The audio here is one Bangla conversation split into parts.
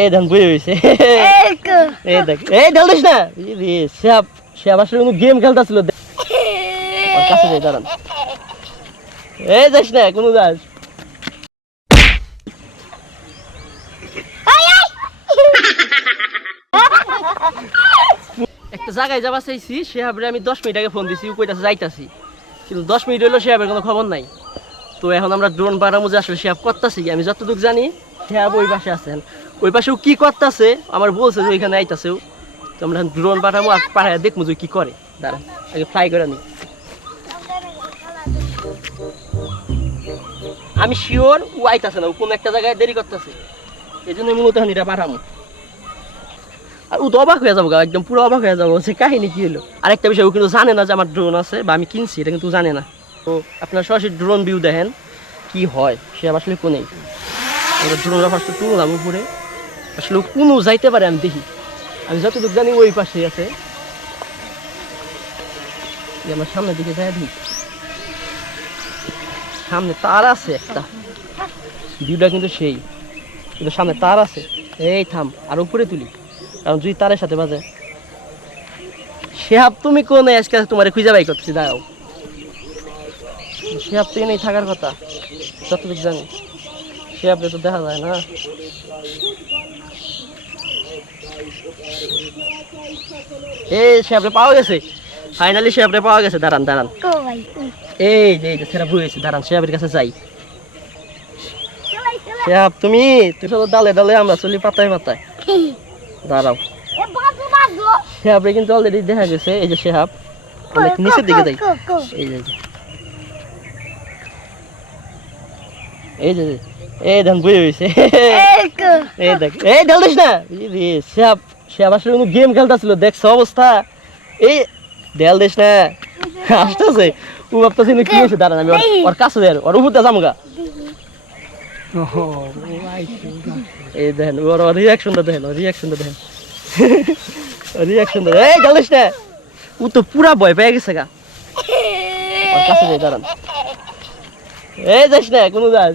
এই ধান বই হয়েছে এই দেখ এই ঢাল দিস না এই রে শ্যাপ শ্যাপ আসলে কোনো গেম খেলতেছিল ওর কাছে যাই দাঁড়ান। এই যাস না কোনো যাস একটা জায়গায় যাবা চাইছি শেহাবরে আমি দশ মিনিট আগে ফোন দিছি ও কইতাছে যাইতাছি। কিন্তু দশ মিনিট হইল শেহাবের কোনো খবর নাই। তো এখন আমরা ড্রোন পাড়ামো যে আসলে শেহাব করতেছি আমি যতটুকু জানি শেহাব ওই পাশে আছেন। ওই পাশেও কি করতেছে? আমার বলছে যে ওইখানে আইতাছেও। তো আমরা ড্রোন পাঠাবো, আর পাঠায় দেখব যে কি করে। দাঁড়া, আগে ফ্লাই করে নি আমি শিওর ও আইতাছে না, ও কোনো একটা জায়গায় দেরি করতেছে। এই জন্য মূলত এটা পাঠাবো। আর ও তো অবাক হয়ে যাব একদম পুরো অবাক হয়ে যাব যে কাহিনী কি হলো। আরেকটা বিষয়, ও কিন্তু জানে না যে আমার ড্রোন আছে, বা আমি কিনছি, এটা কিন্তু জানে না। তো আপনার সরাসরি ড্রোন ভিউ দেখেন, কি হয়, সে আসলে কোনেই ড্রোনটা ফার্স্ট তুললাম উপরে। আসলে কোনো যাইতে পারে, আমি দেখি। আমি যতটুকু জানি ওই পাশে আছে। আমার সামনের দিকে যাই দেখি। সামনে তার আছে একটা। ভিউটা কিন্তু সেই। কিন্তু সামনে তার আছে। এই থাম, আর উপরে তুলি। কারণ যদি তারের সাথে বাজে। সেহাব, তুমি কোনে আজকে তোমার খুঁজে বাই করতেছি? দাঁড়াও। সেহাব তো এনেই থাকার কথা। যতটুকু জানি। শেহাবকে তো দেখা যায় না এই পাওয়া গেছে ফাইনালি পাওয়া গেছে দাঁড়ান দাঁড়ান এই যে এই যে সেরা বুঝেছি দাঁড়ান কাছে যাই তুমি তুই শুধু ডালে ডালে আমরা চলি পাতায় পাতায় দাঁড়াও কিন্তু অলরেডি দেখা গেছে এই যে অনেক নিচের দিকে যাই এই যে এই যে এই ধান বই হয়েছে এই দেখ এই ঢাল দিস না? এই রে শেহাব শেহাব আসলে কোনো গেম খেলতেছিল দেখছ অবস্থা। এই দেয়াল দিস না? আসতেছে। ও ভাবতেছে কি হয়েছে দাঁড়ান আমি ওর- ওর কাছে যাই ওর উপরতে যামগা এই দেখেন ওর ওর রিয়াকশনটা দেখেন ওর রিয়াকশনটা দেখেন। রিয়াকশনটা এই ঢাল দিস না? ও তো পুরা ভয় পেয়ে গেছে গা। ওর কাছে যাই দাঁড়ান। এই যাস না কোনো যাস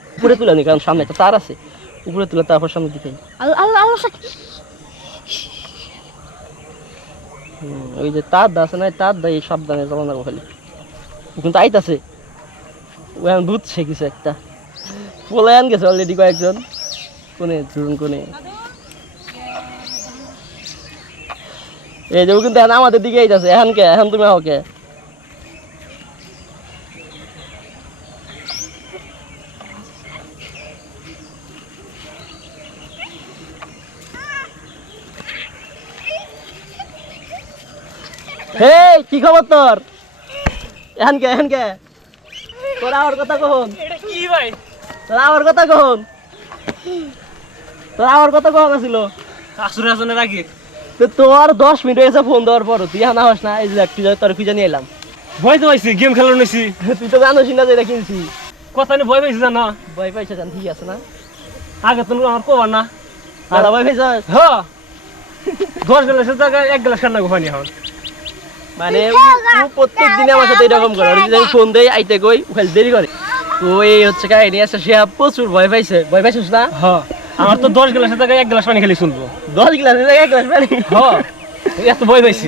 উপরে তুলে নি কারণ সামনে একটা তার আছে। উপরে তুলে তারপর সামনে দিকে ওই যে তার দা আছে না তার দা এই সাবধানে জমা না খালি কিন্তু আইতাছে। ও এখন বুঝছে কিছু একটা। গেছে অলরেডি কয়েকজন। কোনে ধরুন কোনে। এই যে ও কিন্তু এখন আমাদের দিকে আইতাছে। এখন কে? এখন তুমি ওকে হে কি খবর তোর? এখন কে এখন কে তোর আমার কথা কখন? কি ভাই? তোর আমার কথা কখন? তোর আমার কথা কখন আসনে তো তোর দশ মিনিট হয়ে গেছে ফোন দেওয়ার পর তুই আনা হস না এই যে একটু তোর খুঁজে নিয়ে এলাম। ভয় তো পাইছি গেম খেলার নিছি তুই তো জানোস না যে কিনছি। কথা নিয়ে ভয় পাইছি জানা ভয় পাইছে জান ঠিক আছে না? আগে তো আমার কবার না। দাদা ভয় পাইছ হ্যাঁ দশ গ্লাসের জায়গায় এক গ্লাস খান্না গোফানি এখন। মানে ও প্রত্যেক দিনে আমার সাথে এরকম করে। আমি ফোন দেই আইতে কই ও দেরি করে। তো এই হচ্ছে কাহিনী আছে সে প্রচুর ভয় পাইছে। ভয় পাইছিস না? হ্যাঁ আমার তো দশ গ্লাসের জায়গায় এক গ্লাস পানি খালি শুনব দশ জায়গায় এক গ্লাস পানি? হ্যাঁ এত ভয় পাইছি।